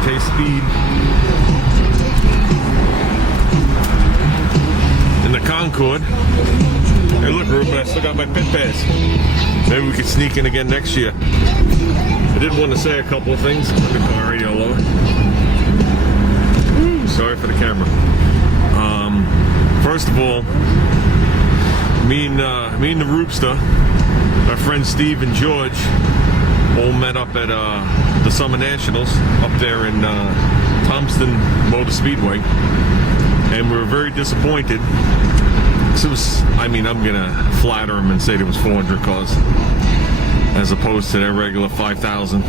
S&K Speed. In the Concord. Hey, look, Ruben, I still got my pit pass. Maybe we could sneak in again next year. I did want to say a couple of things. Let me car radio low. Sorry for the camera. First of all, me and the Roopster, our friends Steve and George, all met up at the Summer Nationals up there in Thompson Motor Speedway, and we were very disappointed. So it was, I mean, I'm gonna flatter them and say there was 400 cars as opposed to their regular 5,000,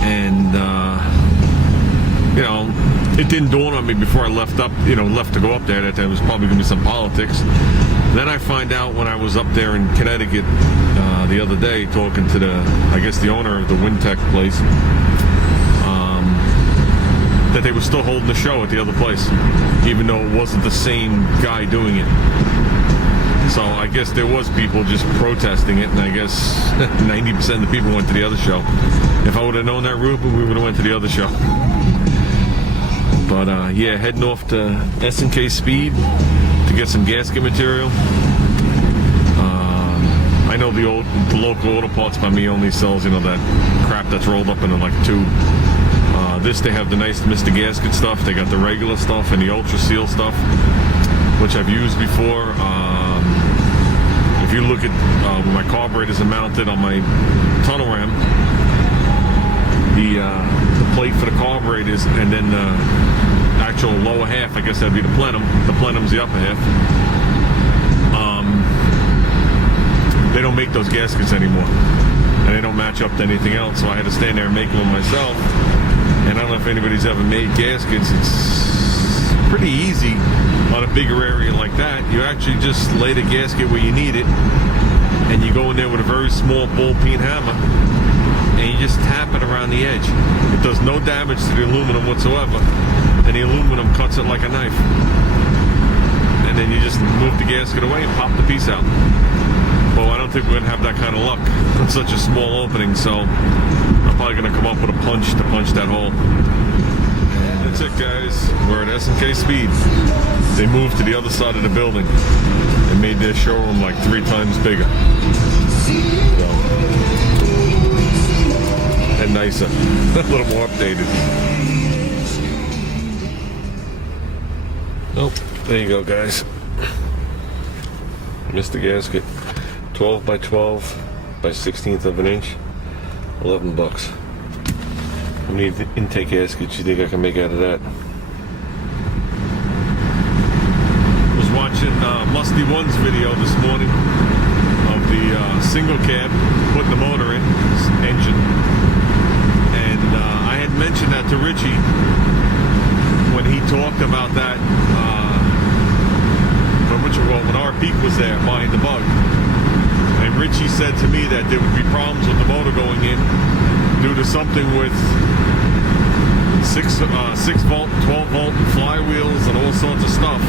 and you know, it didn't dawn on me before I left to go up there that there was probably gonna be some politics. Then I find out when I was up there in Connecticut the other day talking to the owner of the Wintech place, that they were still holding the show at the other place, even though it wasn't the same guy doing it. So I guess there was people just protesting it, and I guess 90% of the people went to the other show. If I would have known that route, we would have went to the other show. But yeah, heading off to S&K Speed to get some gasket material. I know the local auto parts by me only sells, you know, that crap that's rolled up into like a tube. This, they have the nice Mr. Gasket stuff. They got the regular stuff and the Ultra Seal stuff, which I've used before. If you look at where my carburetors are mounted on my tunnel ram, the plate for the carburetors, and then the actual lower half, I guess that'd be the plenum. The plenum's the upper half. They don't make those gaskets anymore, and they don't match up to anything else, so I had to stand there and make them myself. And I don't know if anybody's ever made gaskets. It's pretty easy on a bigger area like that. You actually just lay the gasket where you need it, and you go in there with a very small ball-peen hammer, and you just tap it around the edge. It does no damage to the aluminum whatsoever, and the aluminum cuts it like a knife. And then you just move the gasket away and pop the piece out. Well, I don't think we're going to have that kind of luck on such a small opening, so I'm probably going to come up with a punch to punch that hole. And that's it, guys. We're at S&K Speed. They moved to the other side of the building and made their showroom like 3 times bigger. So, and nicer. A little more updated. Nope. There you go, guys. Mr. Gasket. 12 by 12 by 16th of an inch, $11. How many intake gaskets you think I can make out of that? I was watching Mustie1's video this morning of the single cab putting the motor in, engine, and I had mentioned that to Richie when he talked about that when our peak was there behind the bug. And Richie said to me that there would be problems with the motor going in due to something with 6 volt, 12 volt flywheels and all sorts of stuff.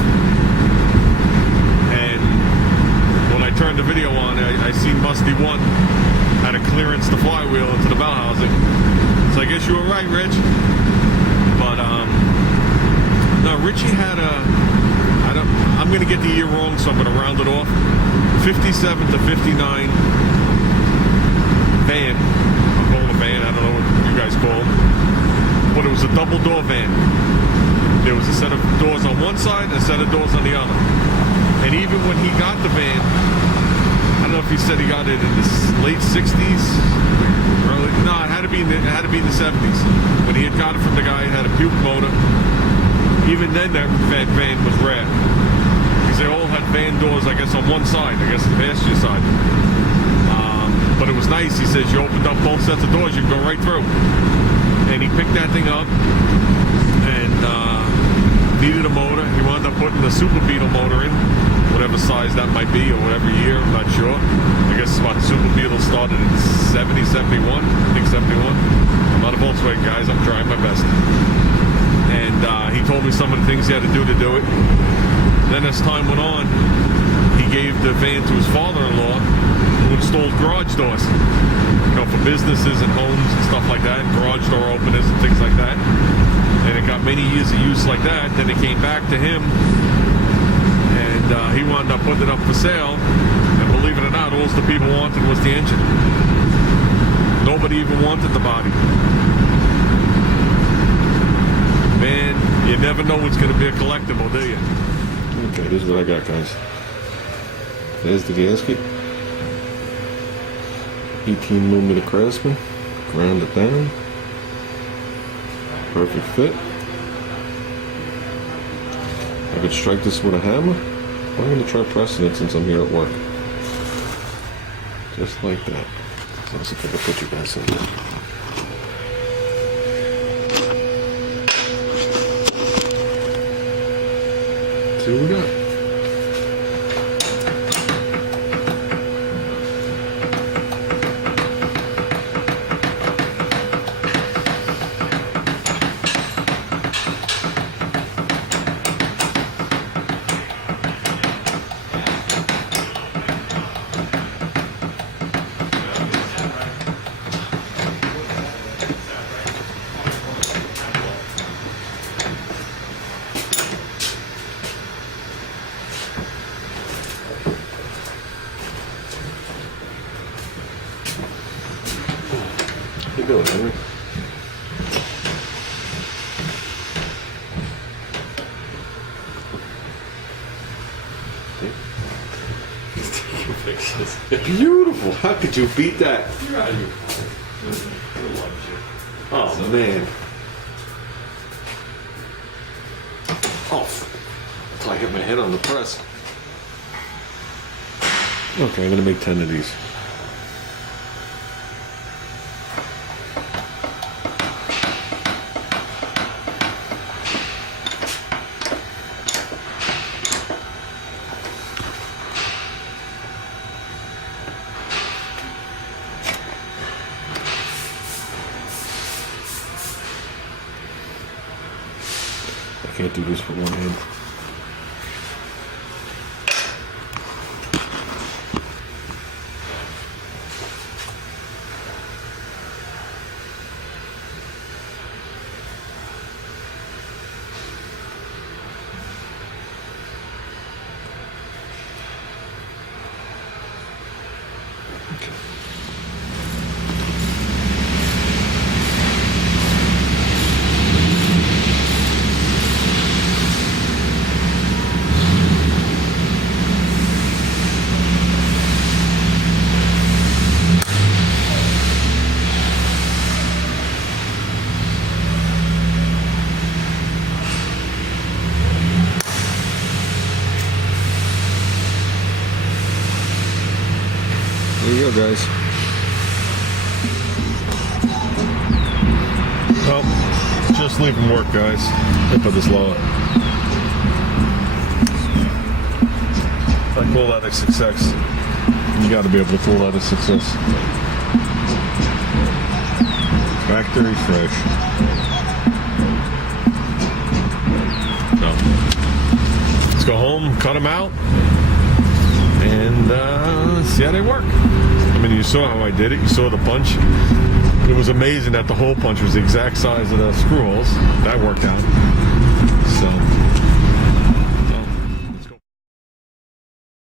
And when I turned the video on, I seen Mustie1 had to clearance the flywheel into the bell housing. So I guess you were right, Rich. But no, Richie had I'm going to get the year wrong, so I'm going to round it off. 57 to 59 van. I'm calling a van. I don't know what you guys call them. But it was a double door van. There was a set of doors on one side and a set of doors on the other. And even when he got the van, I don't know if he said he got it in the late 60s. No, it had to be in the 70s. When he had got it from the guy who had a puke motor. Even then, that van was rare. Because they all had van doors, I guess, on one side. I guess the passenger side. But it was nice. He says you opened up both sets of doors, you can go right through. And he picked that thing up and needed a motor. He wound up putting the Super Beetle motor in, whatever size that might be, or whatever year, I'm not sure. I guess the Super Beetle started in 70, 71. I think 71. I'm not a Volkswagen, guys. I'm trying my best. And he told me some of the things he had to do it. Then as time went on, he gave the van to his father-in-law, who installed garage doors. for businesses and homes and stuff like that, and garage door openers and things like that. And it got many years of use like that. Then it came back to him, and he wound up putting it up for sale. And believe it or not, all the people wanted was the engine. Nobody even wanted the body. Man, you never know what's going to be a collectible, do you? Okay, this is what I got, guys. There's the gasket. 18mm Craftsman. Ground it down. Perfect fit. I could strike this with a hammer. I'm going to try pressing it since I'm here at work. Just like that. So let's see if I can put you guys in there. See what we got. How you doing, Henry? Beautiful. How could you beat that? You're out of your Oh, man. Oh, until I hit my head on the press. Okay, I'm going to make 10 of these. I can't do this with one hand. Okay. There you go, guys. Well, just leaving work, guys. I put this lower. I call that a success. You got to be able to call that a success. Factory fresh. So, let's go home, cut them out, and see how they work. I mean, you saw how I did it. You saw the punch. It was amazing that the hole punch was the exact size of the screw holes. That worked out.